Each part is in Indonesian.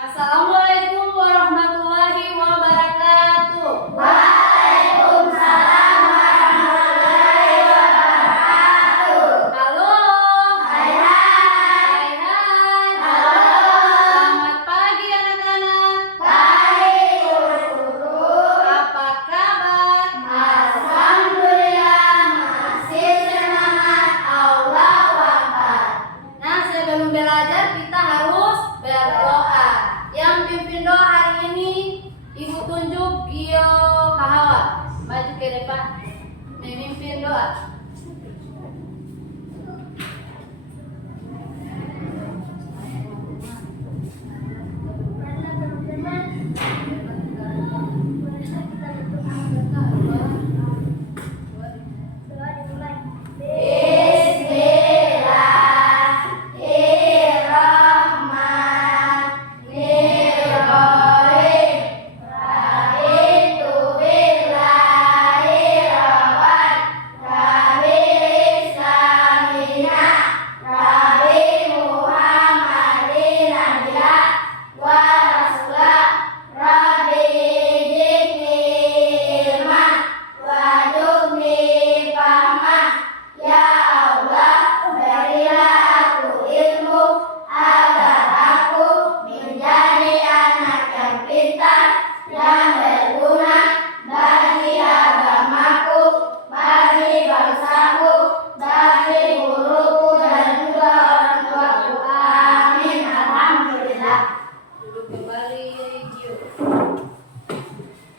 Assalamualaikum warahmatullahi wabarakatuh. Waalaikumsalam warahmatullahi wabarakatuh. Halo. Hai. Halo. Selamat pagi anak-anak. Baik, guru. Apa kabar? Alhamdulillah, masih semangat. Allahu Akbar. Nah, sebelum belajar kita harus berdoa. Yang pimpin doa hari ini Ibu tunjuk Gio Kahawa. Maju ke depan memimpin doa.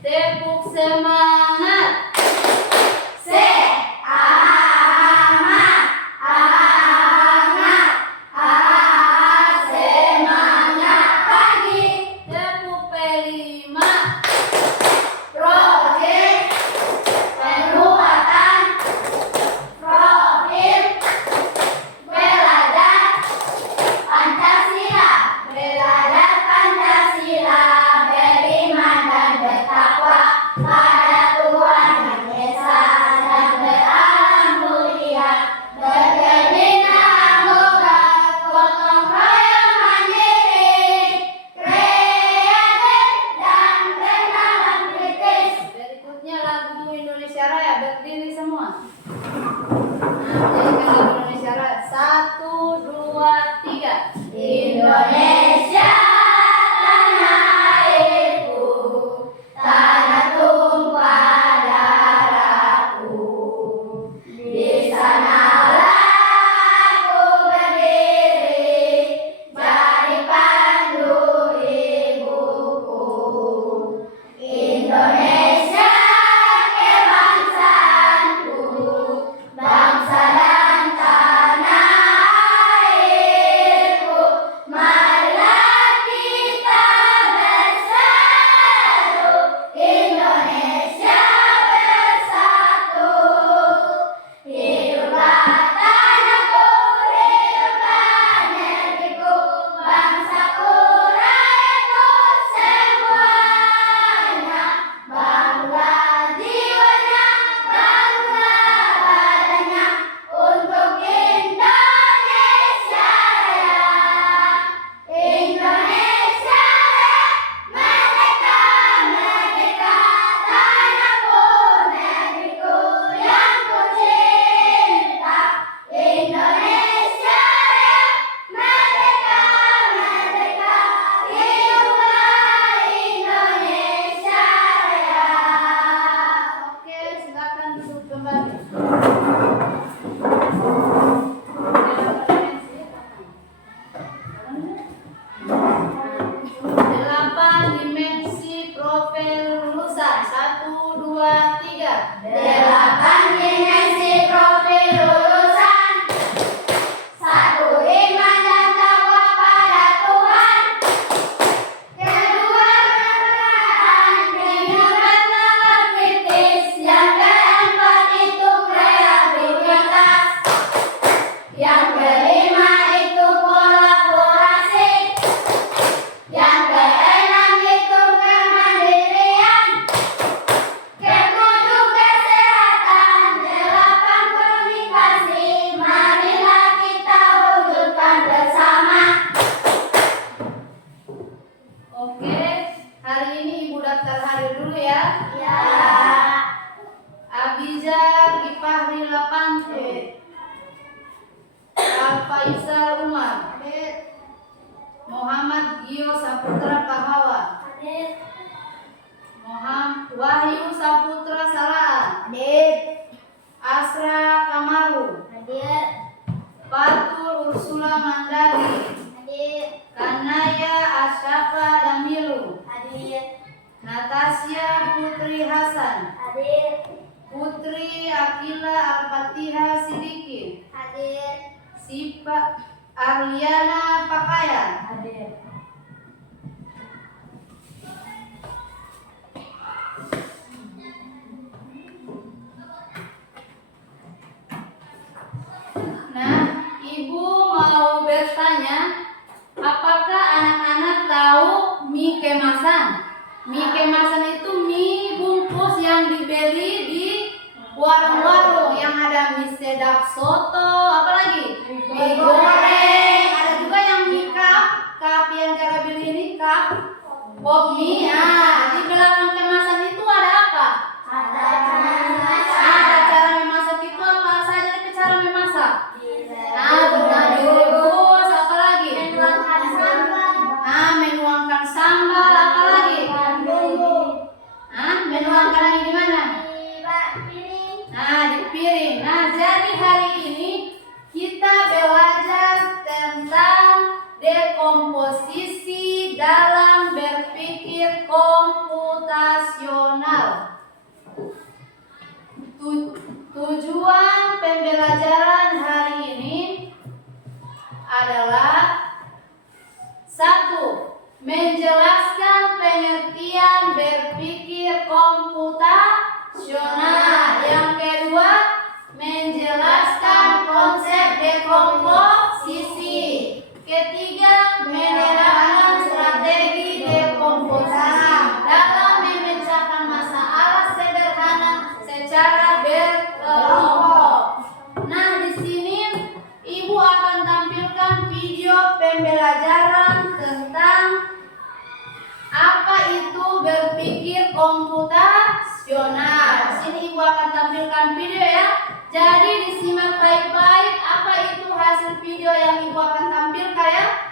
Tepuk semangat. Semangat pagi. Tepuk P5. Project penguatan profil belajar Pancasila. Belajar Pancasila beriman dan bertakwa pada Tuhan Yang Esa dan beralam mulia, berkenindahan moga, gotong royong mandiri, kreatif dan bernalar kritis. Berikutnya lagu Indonesia Raya, berdiri semua. Nah, nyanyikan lagu Indonesia Raya. 1, 2, 3. Indonesia tanah airku, tanah tumpah darahku. Di sanalah aku berdiri, jadi pandu ibuku. Indonesia kebangsaanku, bangsa dan tanah airku. Marilah kita bersatu, Indonesia bersatu. Hiduplah tanahku, hiduplah negeriku, bangsaku, rakyatku semuanya. Bangga jiwanya, bangga badannya, untuk Indonesia Raya. Indonesia Raya, merdeka, merdeka, tanahku, negeriku yang ku cinta. Indonesia Raya, merdeka, merdeka, hiduplah Indonesia Raya. Oke, silakan duduk kembali. Delapan dimensi profil lulusan. 1, 2, 3. Delapan dimensi profil lulusan. Satu, iman dan takwa pada Tuhan. Kedua, kerendahan dengan bernalar kritis. Yang keempat itu kreativitas. Yang kelima itu kolaborasi. Yang keenam itu kemandirian. Ketujuh kesehatan. Oke, hari ini Ibu daftar hari dulu ya. Ya. Abizar Gifahri Lapante, Al-Faisal Umar, Muhammad Gio Saputra Kahawa, Muhammad Wahyu Saputra Salah, Asra Kamaru, Fatul Ursula Mandari, Kanaya Asyafa Damilu, Natasya Putri Hasan, Putri Akila Al-Fatihah Sidiki, Sipa Arliana Pakaya, Nah, Ibu mau bertanya, apakah anak-anak tahu mie kemasan? Mie kemasan itu mie bungkus yang dibeli di warung-warung yang ada mie sedap soto, apalagi mie goreng, ada juga yang mie cup yang cara beli ini cup pop mie. Di belakang kemasan itu ada apa? Ada cara memasak itu apa saja itu cara memasak? Benar direbus, apalagi? Menuangkan sambal, apalagi? Menuangkan lagi di mana? Di piring. Jadi hari ini kita belajar tentang dekomposisi dalam berpikir komputasional. Tujuan pembelajaran hari ini adalah 1. Menjelaskan pengertian berpikir komputasional. Yang kedua, menjelaskan konsep dekomposisi. Ketiga, menerangkan strategi dekomposisi dalam memecahkan masalah sederhana secara berkelompok. Nah, di sini Ibu akan tampilkan video pembelajaran tentang apa itu berpikir komputasional. Di sini Ibu akan tampilkan video ya. Jadi disimak baik-baik apa itu hasil video yang Ibu akan tampilkan ya.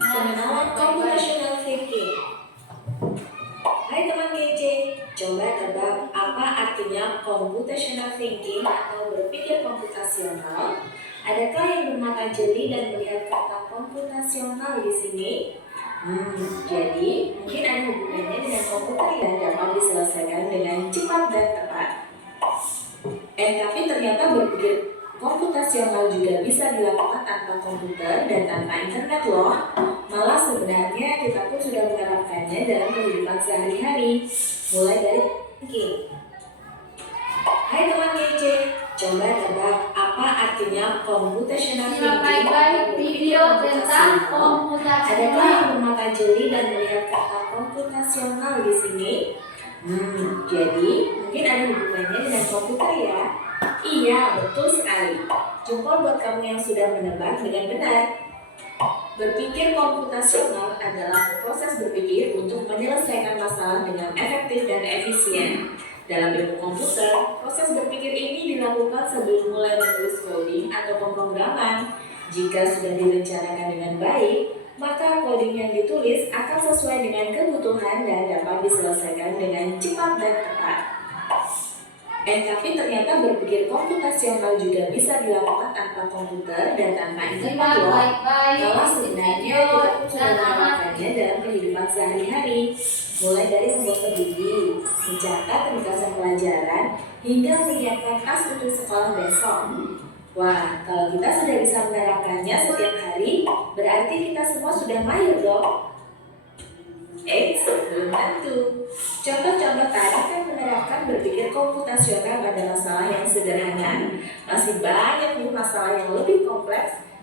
Pengenalan computational thinking. Hai teman kece, coba tebak apa artinya computational thinking atau berpikir komputasional? Adakah yang bermata jeli dan melihat kata komputasional di sini? Jadi mungkin ada hubungannya dengan komputer yang dapat diselesaikan dengan cepat dan tepat. Tapi ternyata berpikir komputasional juga bisa dilakukan tanpa komputer dan tanpa internet loh. Malah sebenarnya kita pun sudah menerapkannya dalam kehidupan sehari-hari. Mulai dari thinking. Hai teman kece, coba tebak apa artinya computational Simak thinking? baik-baik video tentang komputasional. Adakah yang bermata jeli dan melihat kata komputasional di sini? Jadi mungkin ada hubungannya dengan komputer ya? Iya, betul sekali. Jempol buat kamu yang sudah menebak dengan benar. Berpikir komputasional adalah proses berpikir untuk menyelesaikan masalah dengan efektif dan efisien. Dalam ilmu komputer, proses berpikir ini dilakukan sebelum mulai menulis coding atau pemrograman. Jika sudah direncanakan dengan baik, maka coding yang ditulis akan sesuai dengan kebutuhan dan dapat diselesaikan dengan cepat dan tepat. Tapi ternyata berpikir komputasional juga bisa dilakukan tanpa komputer dan tanpa internet loh. Malah sebenarnya kita pun sudah melakukannya dalam kehidupan sehari-hari. Mulai dari membuat studi, mencatat ringkasan pelajaran, hingga menyiapkan tas untuk sekolah besok. Wah, kalau kita sudah bisa menerapkannya setiap hari, berarti kita semua sudah mahir dong. Belum tentu. Contoh-contoh tadi kan menerapkan berpikir komputasional pada masalah yang sederhana. Masih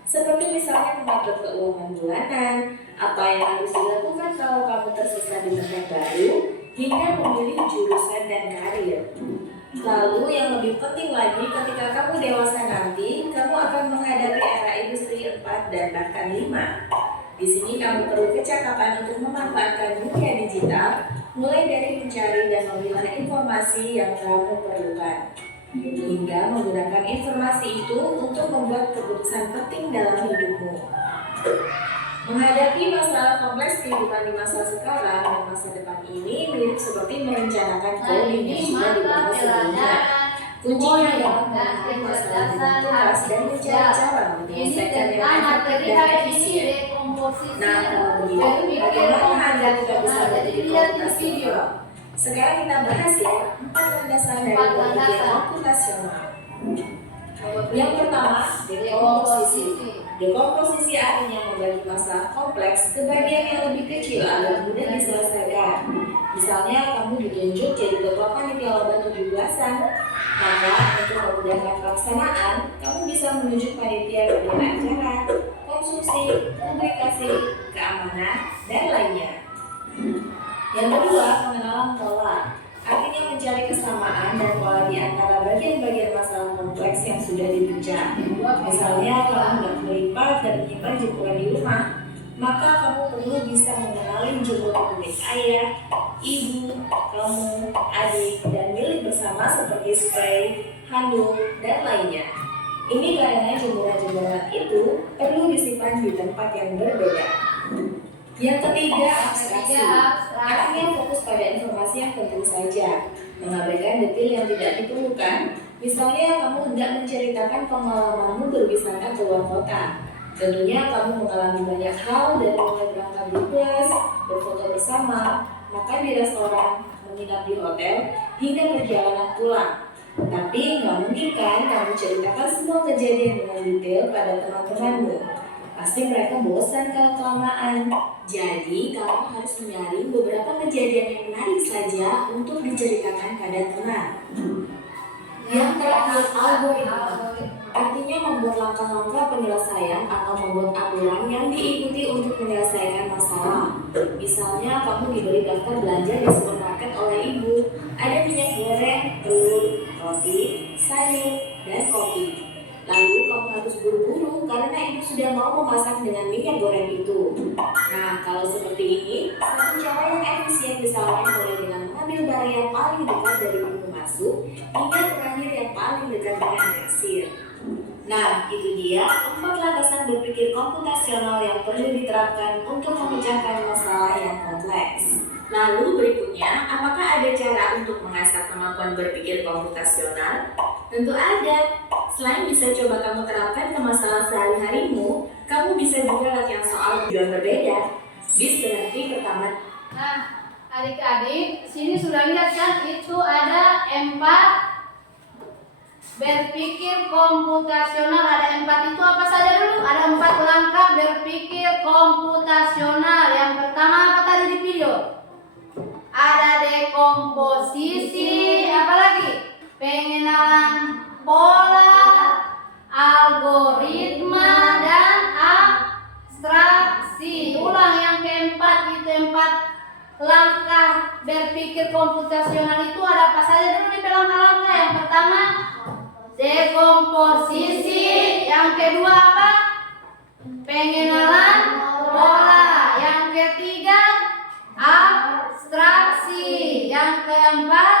Seperti misalnya mengatur keuangan bulanan, apa yang harus dilakukan kalau kamu tersesat di tempat baru, hingga memilih jurusan dan karir. Lalu yang lebih penting lagi, ketika kamu dewasa nanti, kamu akan menghadapi era industri 4 dan bahkan 5. Di sini kamu perlu kecakapan untuk memanfaatkan dunia digital, mulai dari mencari dan memilah informasi yang kamu perlukan, hingga menggunakan informasi itu untuk membuat keputusan penting dalam hidupmu. Menghadapi masalah kompleks kehidupan di masa sekarang dan masa depan ini mirip seperti merencanakan coding yang sudah dibahas sebelumnya. Kuncinya adalah mengenali masalah dengan tuntas dan mencari cara menyelesaikan yang efektif dan efisien. Nah, kalau begitu, bagaimana Anda juga bisa menjadi komputasional? Sekarang kita bahas ya, 4 landasan dari berpikir komputasional. Yang pertama, dekomposisi. Dekomposisi artinya membagi masalah kompleks ke bagian yang lebih kecil agar mudah diselesaikan. Misalnya, kamu ditunjuk jadi ketua panitia lomba 17-an. Maka, untuk memudahkan pelaksanaan, kamu bisa menunjuk panitia bagian acara, konsumsi, publikasi, keamanan, dan lainnya. Yang kedua, pengenalan pola. Artinya mencari kesamaan dan pola di antara bagian-bagian masalah kompleks yang sudah dipecah. Misalnya, kamu hendak melipat dan menyimpan jemuran di rumah, maka kamu perlu bisa mengenali jemuran milik ayah, ibu, kamu, adik, dan milik bersama seperti spray, handuk, dan lainnya. Ini karena jemuran-jemuran itu perlu disimpan di tempat yang berbeda. Yang ketiga, abstraksi. Artinya fokus pada informasi yang penting saja, mengabaikan detail yang tidak diperlukan. Misalnya, kamu hendak menceritakan pengalamanmu berwisata ke luar kota. Tentunya kamu mengalami banyak hal dari mulai berangkat di bus, berfoto bersama, makan di restoran, menginap di hotel, hingga perjalanan pulang. Tapi nggak mungkin kan kamu ceritakan semua kejadian dengan detail pada teman-temanmu. Pasti mereka bosan kalau kelamaan. Jadi, kamu harus menyaring beberapa kejadian yang menarik saja untuk diceritakan pada teman. Yang terakhir, algoritma. Artinya membuat langkah-langkah penyelesaian atau membuat aturan yang diikuti untuk menyelesaikan masalah. Misalnya, kamu diberi daftar belanja di supermarket oleh ibu. Ada minyak goreng, telur, roti, sayur, dan kopi. Lalu kamu harus buru-buru karena ibu sudah mau memasak dengan minyak goreng itu. Nah, kalau seperti ini, satu cara yang efisien misalnya mulai dengan mengambil barang yang paling dekat dari pintu masuk hingga terakhir yang paling dekat dengan kasir. Nah, itu dia 4 landasan berpikir komputasional yang perlu diterapkan untuk memecahkan masalah yang kompleks. Lalu berikutnya, apakah ada cara untuk mengasah kemampuan berpikir komputasional? Tentu ada. Selain bisa coba kamu terapkan ke masalah sehari-harimu, kamu bisa juga latihan soal tujuan berbeda. Bis berarti pertama. Nah, adik-adik, sini sudah lihat kan itu ada 4 berpikir komputasional. Ada 4 itu apa saja dulu? Ada 4 langkah berpikir komputasional. Yang pertama apa tadi di video? Ada dekomposisi, apa lagi? Pengenalan pola, algoritma, dan abstraksi. Ulang yang keempat, itu 4 langkah berpikir komputasional itu ada apa saja dulu di langkah-langkah? Yang pertama, dekomposisi. Yang kedua apa? Pengenalan pola. Yang ketiga, abstraksi. Yang keempat,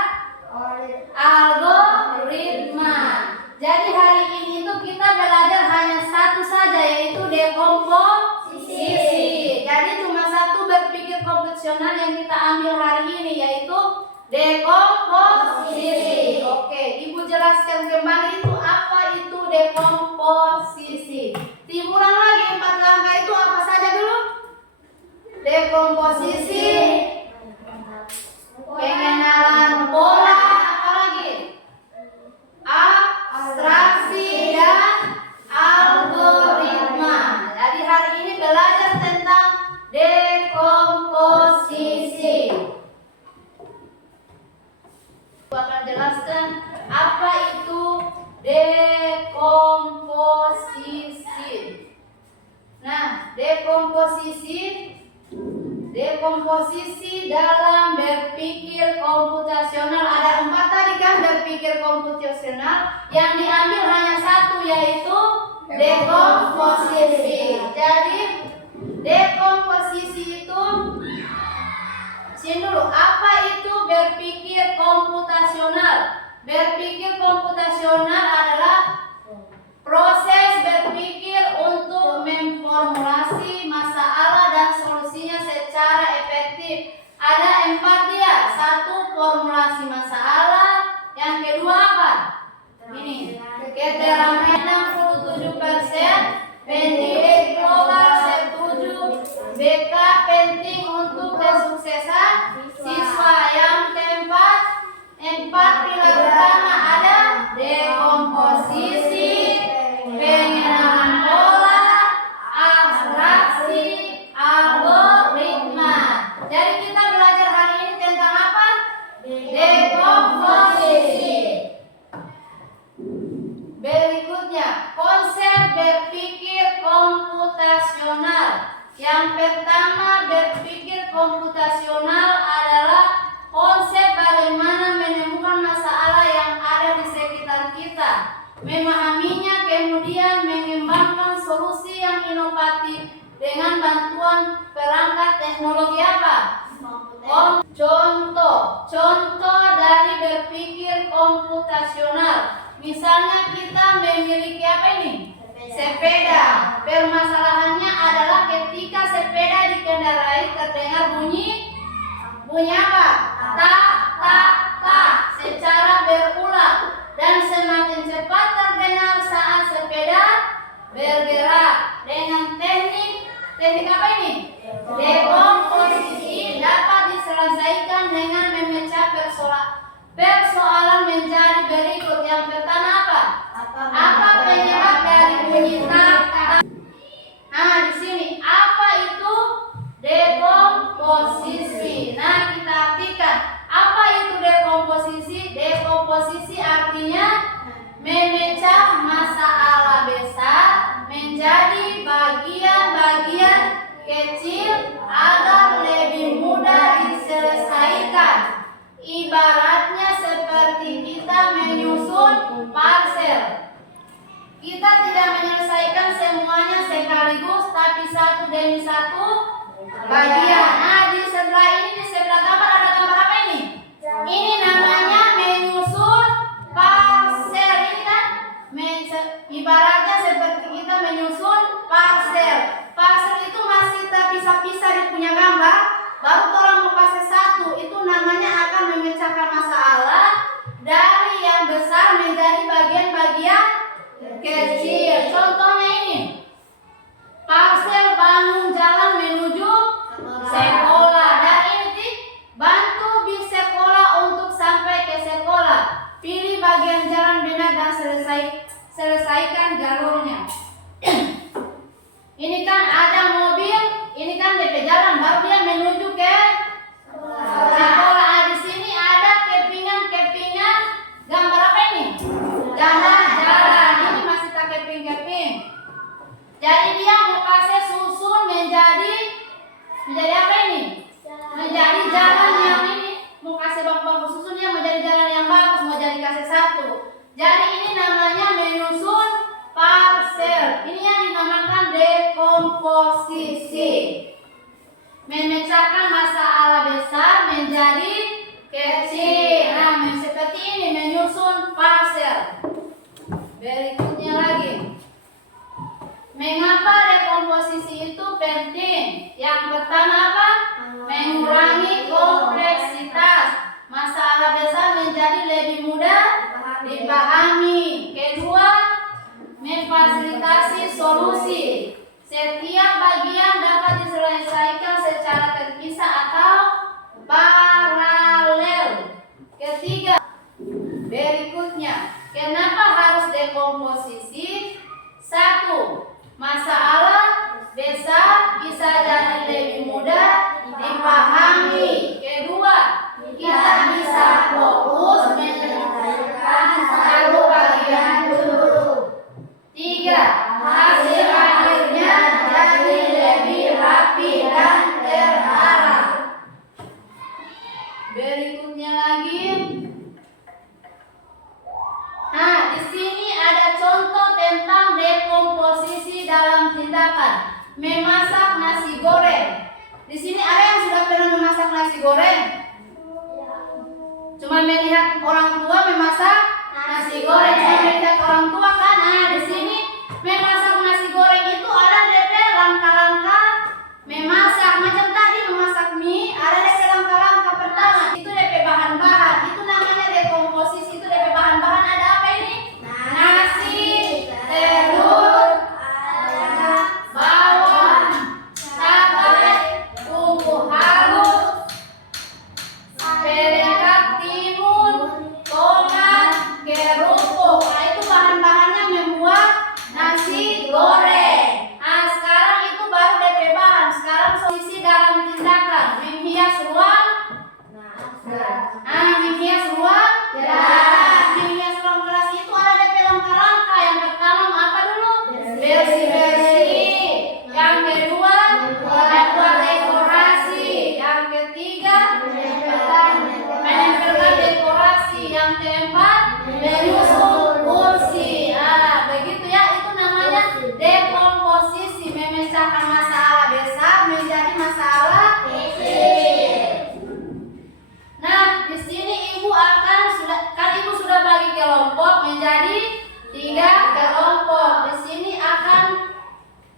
algoritma. Jadi hari ini itu kita belajar hanya satu saja, yaitu dekomposisi. Jadi cuma satu berpikir komputasional yang kita ambil hari ini, yaitu dekomposisi. Oke, Ibu jelaskan kembali itu apa itu dekomposisi. Diulang lagi 4 langkah itu apa saja dulu? Dekomposisi, pengenalan pola, apa lagi? Abstraksi, dan algoritma. Jadi hari ini belajar tentang dekomposisi. Dekomposisi dalam berpikir komputasional. Ada 4 tadi kan berpikir komputasional, yang diambil hanya 1 yaitu dekomposisi. Jadi dekomposisi itu, sini dulu, apa itu berpikir komputasional? Berpikir komputasional adalah proses berpikir untuk memformulasi masalah dan solusinya secara efektif. Ada 4 dia. 1, formulasi masalah. Yang kedua apa? Ini. Keterampilan 67%. Pendidik global setuju. BK penting untuk kesuksesan siswa. Yang keempat, 4 pilar utama ada dekomposisi, pengenalan pola, abstraksi, algoritma. Jadi kita belajar hari ini tentang apa? Dekomposisi. Berikutnya, konsep berpikir komputasional. Yang pertama, berpikir komputasional adalah konsep bagaimana menemukan masalah yang ada di sekitar kita, memahaminya, kemudian mengembangkan solusi yang inovatif dengan bantuan perangkat teknologi apa? Contoh dari berpikir komputasional. Misalnya kita memiliki apa ini? Sepeda. Permasalahannya adalah ketika sepeda dikendarai terdengar bunyi apa? Tak, tak, tak, secara berulang, dan semakin cepat terdengar saat sepeda bergerak. Dengan teknik apa ini? Dekomposisi dapat diselesaikan dengan memecah persoalan menjadi berikut. Yang pertama apa? Apa penyebab dari bunyi tak, tak? Nah, di sini apa itu dekomposisi? Nah, kita artikan apa itu dekomposisi. Dekomposisi artinya memecah masalah besar menjadi bagian-bagian kecil agar lebih mudah diselesaikan. Ibaratnya seperti kita menyusun parsel. Kita tidak menyelesaikan semuanya sekaligus, tapi satu demi satu bagian. Nah, di sebelah ini, di sebelah gambar ada gambar apa ini? Ini namanya menyusun parsel. Ini kan ibaratnya seperti kita menyusun parsel. Parsel itu masih terpisah-pisah di punya gambar. Baru orang mau kasih satu, itu namanya akan memecahkan masalah dari yang besar menjadi bagian-bagian kecil. Contohnya ini, parsel bangun jalan menuju sekolah. Dan ini bantu bis sekolah untuk sampai ke sekolah. Pilih bagian jalan benar dan selesaikan jalurnya. Ini kan ada mobil, ini kan DP jalan, baru dia menuju ke sekolah. Di sini ada kepingan, gambar apa ini? Jalan. Ini masih tak keping. Jadi dia mau kasih susun menjadi apa ini? Menjadi jalan yang ini. Mau kasih bagus susunnya menjadi jalan yang bagus, mau jadi kasih satu. Jadi ini namanya menyusun parsel. Ini yang dinamakan dekomposisi. Memecahkan masalah besar menjadi kecil. Nah, seperti ini menyusun parsel. Berikutnya lagi, mengapa dekomposisi itu penting? Yang pertama apa? Mengurangi kompleksitas. Masalah besar menjadi lebih mudah dipahami. Kedua, memfasilitasi solusi. Setiap bagian dapat diselesaikan secara terpisah atau paralel. Ketiga, berikutnya, kenapa harus dekomposisi? 1. Masalah besar bisa jadi lebih mudah dipahami. Kedua, kita bisa fokus menyelesaikan satu bagian dulu. 3. Hasil akhirnya jadi lebih memasak nasi goreng. Di sini ada yang sudah pernah memasak nasi goreng? Cuma melihat orang tua memasak nasi goreng, cuma melihat orang tua kan? Nah, di sini memasak nasi goreng itu ada DP langkah-langkah memasak. Macam tadi memasak mie, ada DP langkah-langkah pertama. Itu DP bahan-bahan, itu namanya dekomposisi. Itu DP bahan-bahan ada apa ini? Nasi, telur, bawang, cabai, bumbu halus, penyedap timun, tomat, kerupuk. Nah, itu bahan-bahannya membuat nasi goreng. Nah, sekarang itu baru DP bahan. Sekarang solusi dalam tindakan menghias ruang. Menghias ruang kelas. Menghias ruang kelas itu ada DP langkah-langkah. Yang pertama apa dulu? Bersih-bersih. Yang kedua, membuat dekorasi. Yang ketiga, menempelkan dekorasi. Yang keempat, menyusun kursi. Begitu ya, itu namanya dekomposisi, memecahkan masalah besar menjadi masalah kecil. Nah, di sini ibu sudah bagi kelompok menjadi 3 kelompok. Di sini akan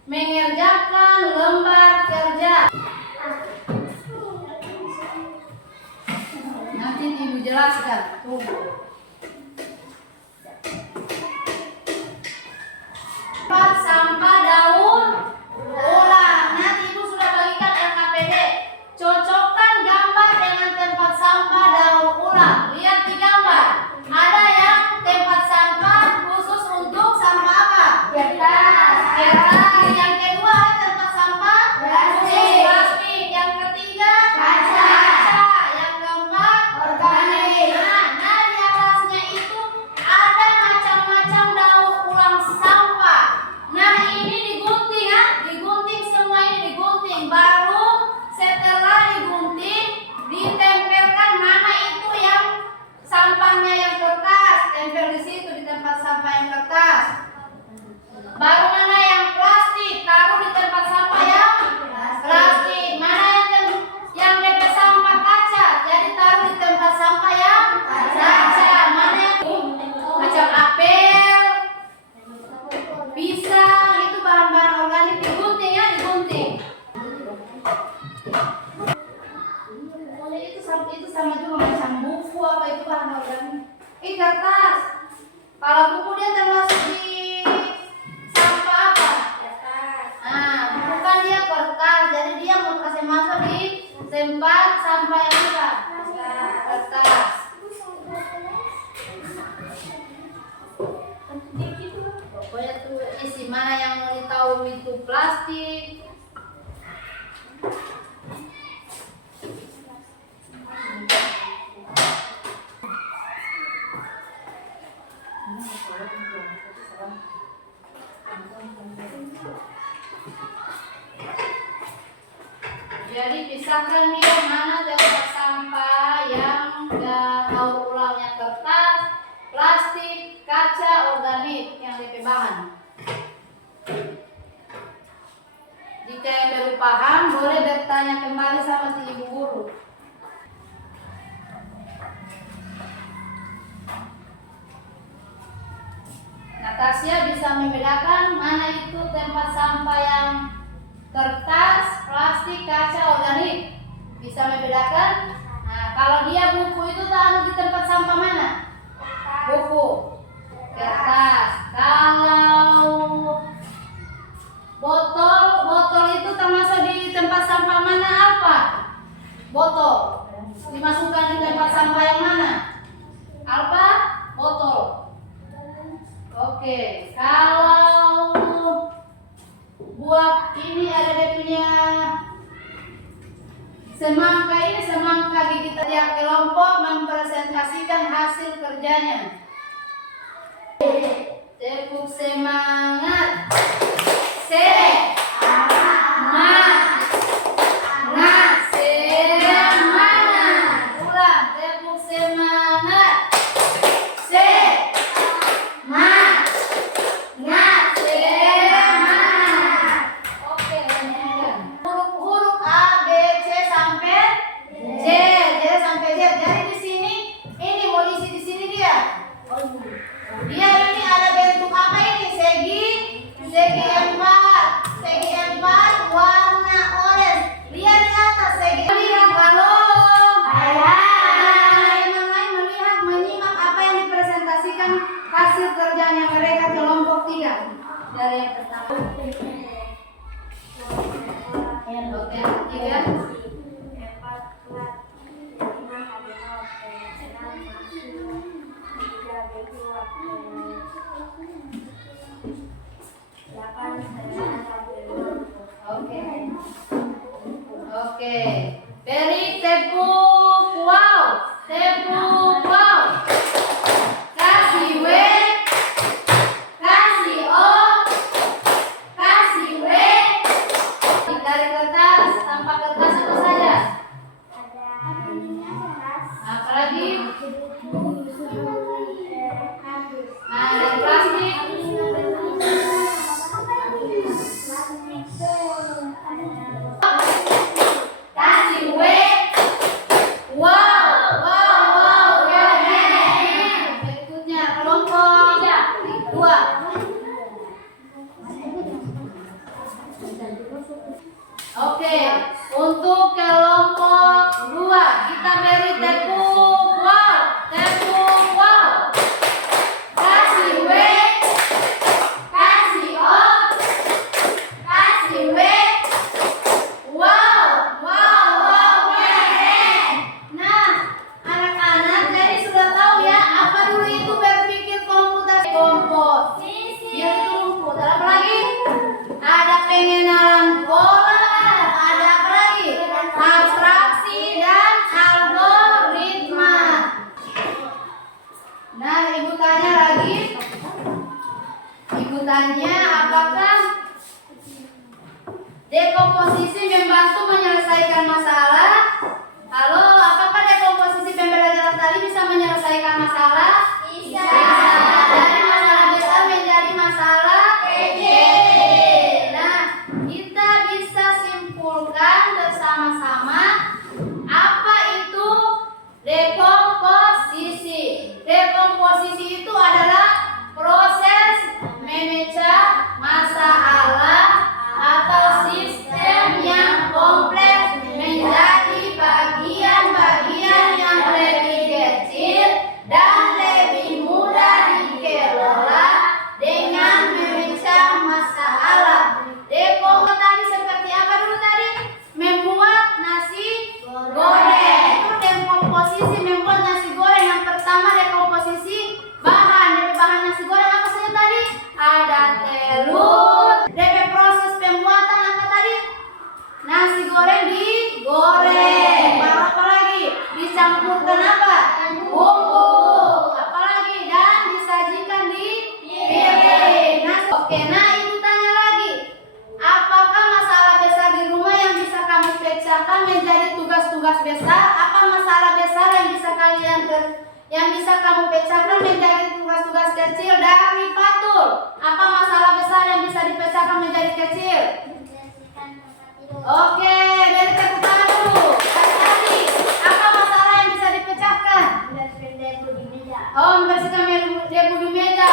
mengerjakan lembar kerja. Nanti ibu jelaskan. Tempat sampah daur ulang. Nanti ibu sudah bagikan LKPD. Cocokkan gambar dengan tempat sampah daur ulang. Lihat di gambar. Ada yang tempat sampah khusus untuk sampah apa? Kertas. Yang kedua ada tempat sampah khusus plastik. Yang ketiga kaca. Yang keempat organik. Nah, di atasnya itu ada macam-macam daur ulang sampah. Nah, ini digunting ya, digunting semua ini digunting. Baru setelah digunting, ditempelkan mana itu yang sampahnya yang kertas, tempel di situ di tempat sampah yang kertas. Baru mana yang plastik, taruh di tempat sampah yang plastik. Mana yang DP sampah kaca, jadi taruh di tempat sampah yang kaca. Mana yang macam apel, pisang, itu bahan-bahan organik digunting ya, digunting. Itu sama juga macam buku apa itu bahan organik. Kertas. Kalau buku dia termasuk di sampah apa? Bukan dia kertas, jadi dia mau kasih masuk di tempat sampah yang apa? Kertas. Pokoknya tuh isi mana yang mau ditahu itu plastik. Jadi pisahkan dia mana tempat sampah yang daur ulangnya kertas, plastik, kaca, organik yang DP bahan. Jika yang baru paham boleh bertanya kembali sama si ibu guru. Natasha bisa membedakan mana itu tempat sampah yang kertas, plastik, kaca, organik. Bisa membedakan? Nah, kalau dia buku itu taruh di tempat sampah mana? Buku, kertas. Kalau botol itu termasuk di tempat sampah mana apa? Botol. Dimasukkan di tempat sampah yang mana? Apa? Botol. Oke, kalau buat ini ada dia punya semangka. Ini semangka kita tiap kelompok mempresentasikan hasil kerjanya. Tepuk semangat. Semangat. Ulang, tepuk semangat. Oke. Dari yang pertama. Oke, tiga. Oke. Oke. Beri tepuk wow. Tepuk wow. Kasih W. Kasih O. Kasih W. Dari kertas, tanpa kertas apa saja? Apa lagi? Nah, dari plastik. Kasih W. Wow, wow, wow, wow. Berikutnya kelompok 2. Oke, untuk kelompok 2 kita beri tepuk wow, tepuk wow. Kasih W, kasih O, kasih W. Wow, wow, wow, keren. Nah, anak-anak jadi sudah tahu ya apa dulu itu berpikir komputasi komposisi. Dia itu rumput. Ada apa lagi? Ada pengenalan pola, ada apa lagi? Abstraksi dan algoritma. Nah, ibu tanya lagi. Ibu tanya apakah dekomposisi membantu menyelesaikan masalah? Halo, apakah dekomposisi pembelajaran tadi bisa menyelesaikan masalah? Bisa. Dari masalah besar menjadi masalah kecil. Nah, kita bisa simpulkan bersama-sama apa itu dekomposisi. Dekomposisi itu adalah proses memecah masalah atau sistem yang kompleks menjadi bagian-bagian yang lebih kecil dan lebih mudah dikelola dengan memecah masalah. Dekomposisi tadi seperti apa dulu tadi? Membuat nasi goreng. Itu dekomposisi membuat nasi goreng. Yang pertama dekomposisi bahan. Dari bahan nasi goreng apa saja tadi? Ada telur. Dari proses pembuatan apa tadi? Nasi goreng digoreng. Baru apa lagi? Dicampurkan apa? Bumbu. Apa lagi? Dan disajikan di piring. Oke, nah ibu tanya lagi. Apakah masalah besar di rumah yang bisa kamu pecahkan menjadi tugas-tugas besar? Apa masalah besar yang bisa kamu pecahkan menjadi tugas-tugas kecil dari Fatul? Apa masalah besar yang bisa dipecahkan menjadi kecil? Oke, dari tepuk tangan dulu. Tadi, apa masalah yang bisa dipecahkan? Oh, membersihkan debu di meja.